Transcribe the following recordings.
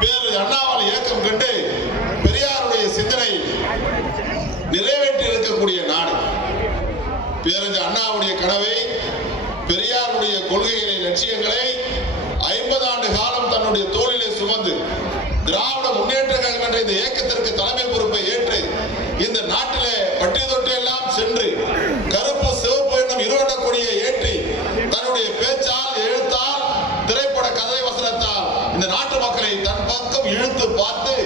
பேரறிஞர் அண்ணாவால் இயக்கம் கண்டு பெரியாருடைய சிந்தனை நிறைவேற்றி இருக்கக்கூடிய நாடு. பேரறிஞர் அண்ணாவுடைய கனவை, பெரியாருடைய கொள்கைகளை, லட்சியங்களை 50 ஆண்டு காலம் தன்னுடைய தோளிலே சுமந்து திராவிட முன்னேற்ற கழகம் என்ற இந்த இயக்கத்திற்கு தலைமை பொறுப்பை ஏற்று இந்த நாட்டிலே பட்டி தொட்டி எல்லாம் சென்று கருப்பு சிவப்பு என்னும் இருவண்ண கொடியை ஏற்றி தன்னுடைய பேச்சால், எழுத்தால், திரைப்பட கதை வசனத்தால் இந்த நாட்டு மக்களை தன் பக்கம் இழுத்து பார்த்து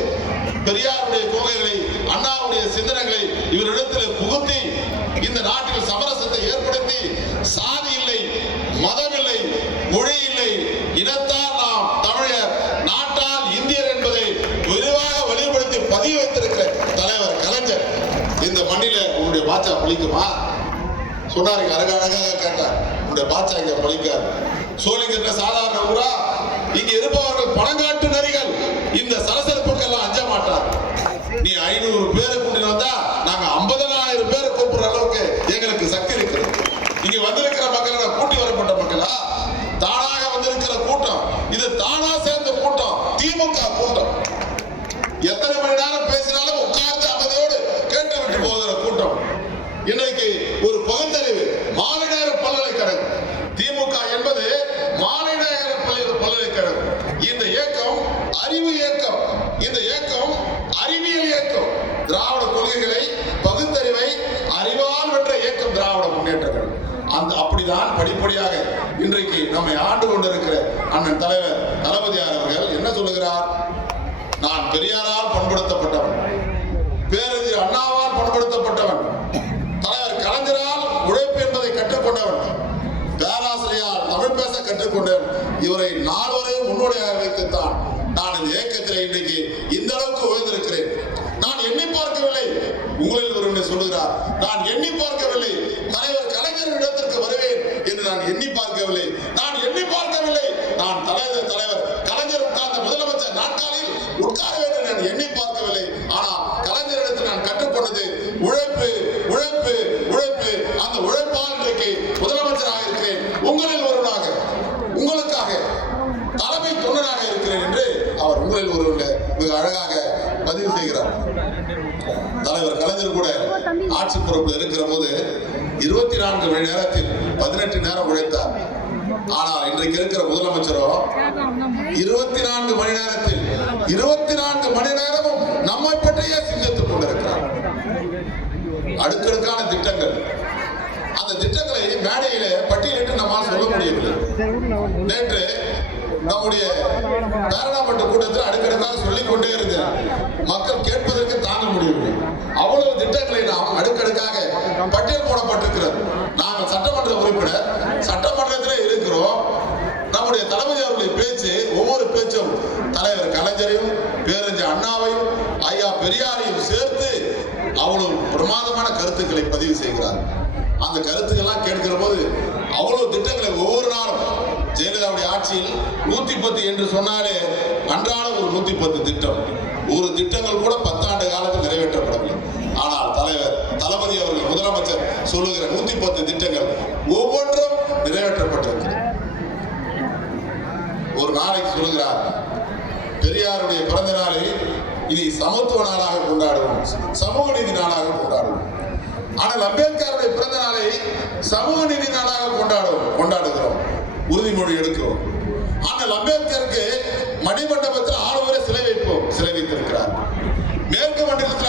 பெரியாருடைய கொள்கைகளை, அண்ணாவுடைய சிந்தனைகளை இவரிடத்தில் புகுத்தி இந்த நாட்டில் சமரசத்தை ஏற்படுத்தி சாதி இல்லை, மதம் இல்லை, மொழி இல்லை, இனத்தால் நாம் தமிழர், நாட்டால் இந்தியர் என்பதை விரிவாக வலியுறுத்தி பதிவு வைத்திருக்கிற தலைவர் கலைஞர் இந்த மண்ணில உன்னுடைய பாச்சா பழிக்குமா சொன்னாரு. அழகாக கேட்டார், உன்னுடைய பாச்சா இங்க பழிக்காது. சோழிங்கர் சாதாரண ஊரா? இங்க இருப்பவர்கள் பணங்காட்டு நரிகள். இந்த சலசலப்புக்கெல்லாம் அஞ்ச மாட்டார். நீ 500 பேரை கூட்டிட்டு வந்தா நாங்க 50,000 பேரை கூப்பிடுற அளவுக்கு எங்களுக்கு சக்தி இருக்கிறது. இங்க வந்திருக்கிற மக்கள் கூட்டி வரப்பட்ட மக்களா? தானாக வந்திருக்கிற கூட்டம் இது, தானா சேர்ந்த கூட்டம், திமுக கூட்டம். எத்தனை மணி நேரம் பேசினாலும் உட்கார்ந்து அமைதியோடு கேட்டு விட்டு போகிற கூட்டம். இன்னைக்கு ஒரு பகுத்தறிவு மாலை நேர பல்கலைக்கழகம். திமுக என்பது மாலை நேர பல்கலைக்கழகம். இந்த இயக்கம் அறிவு இயக்கம், இந்த இயக்கம் அறிவியல் இயக்கம். திராவிட கொள்கைகளை, பகுத்தறிவை அறிவால் வென்ற இயக்கம் திராவிட முன்னேற்ற கழகம். அப்படிதான் படிப்படியாக இன்றைக்கு நம்மை ஆண்டு கொண்டிருக்கிற அண்ணன் தலைவர் தளபதியார் அவர்கள் என்ன சொல்லுகிறார்? நான் பெரியாரால் பண்படுத்தப்பட்டவன், பேரறிஞர் அண்ணாவால் பண்படுத்தப்பட்டவன், தலைவர் கலைஞரால் உழைப்பு என்பதை கற்றுக்கொண்டவன், பேராசிரியர் தமிழ் பேச கற்றுக்கொண்டவன். இவரை நால்வரை முன்னோடியாக வைத்துத்தான் நான் இந்த இயக்கத்தில் இன்றைக்கு இந்த அளவுக்கு உயர்ந்திருக்கிறேன். நான் எண்ணி பார்க்கவில்லை. உங்களில் ஒரு சொல்லுகிறார், நான் எண்ணி பார்க்கவில்லை, தலைவர் கலைஞர் இடத்திற்கு வருவேன் என்று நான் எண்ணி பார்க்கவில்லை. நான் எண்ணி பார்க்கவில்லை, நான் தலைவர் கலைஞர் உட்கார்ந்த முதலமைச்சர் நாற்காலில் உட்கார வேண்டும் நான் எண்ணி பார்க்கவில்லை. ஆனால் கலைஞரிடத்தில் நான் கற்றுக்கொண்டது உழைப்பு, உழைப்பு, உழைப்பு. அந்த உழைப்பால் இன்றைக்கு முதலமைச்சராக இருக்கிறேன். உங்களில் ஒருவனாக, உங்களுக்காக தலைமை தொண்டனாக இருக்கிறேன் என்று அவர் உங்களில் ஒருவர் மிக அழகாக பதிவு செய்கிறார். தலைவர் கலைஞர் கூட ஆட்சி பொறுப்பில் இருக்கிற போது 24 மணி நேரத்தில் 18 நேரம் உழைத்தார். ஆனால் இன்றைக்கு இருக்கிற முதலமைச்சரோ 24 மணி நேரத்தில் 24 மணி நேரமும் நம்மை பற்றியே சிந்தித்துக் கொண்டிருக்கிறார். அடுக்கடுக்கான திட்டங்கள், அந்த திட்டங்களை மேடையில பட்டியலிட்டு நம்மால் சொல்ல முடியவில்லை. நேற்று நம்முடைய பேரணாம்பட்டு கூட்டத்தில் அடுக்கடுக்காக சொல்லிக் கொண்டே இருந்தேன். மக்கள் கேட்பதற்கு தாங்க முடியவில்லை. அவ்வளவு திட்டங்களை நாம் அடுக்கடுக்காக பட்டியல் போடப்பட்டிருக்கிறது. நாங்கள் சட்டமன்ற உறுப்பினர், சட்டமன்றத்திலே இருக்கிறோம். நம்முடைய தளபதி அவருடைய பேச்சு, ஒவ்வொரு பேச்சும் தலைவர் கலைஞரையும், பேரறிஞர் அண்ணாவையும், ஐயா பெரியாரையும் சேர்த்து அவ்வளவு பிரமாதமான கருத்துக்களை பதிவு செய்கிறார். அந்த கருத்துக்கெல்லாம் கேட்கிற போது அவ்வளவு திட்டங்களை ஒவ்வொரு நாளும் ஜெயலலிதாவுடைய ஆட்சியில் 110 என்று சொன்னாலே அன்றாடம் ஒரு 110 திட்டம். ஒரு திட்டங்கள் கூட 10 ஆண்டு காலத்தில் நிறைவேற்றப்படவில்லை. ஆனால் தலைவர் தளபதி அவர்கள் முதலமைச்சர் சொல்லுகிற 110 திட்டங்கள் ஒவ்வொன்றும் நிறைவேற்றப்பட்டிருக்கு. ஒரு நாளைக்கு சொல்லுகிறார், பெரியாருடைய பிறந்த நாளை இனி சமத்துவ நாளாக கொண்டாடுவோம், சமூக நீதி நாளாக கொண்டாடுவோம். ஆனால் அம்பேத்கருடைய பிறந்த நாளை சமூக நீதி நாளாக கொண்டாடுகிறோம், உறுதிமொழி எடுக்கிறோம். ஆனால் அம்பேத்கருக்கு மணிமண்டபத்தில் 6 சிலை வைப்போம், சிலை வைத்திருக்கிறார். மேற்கு மண்டலத்தில்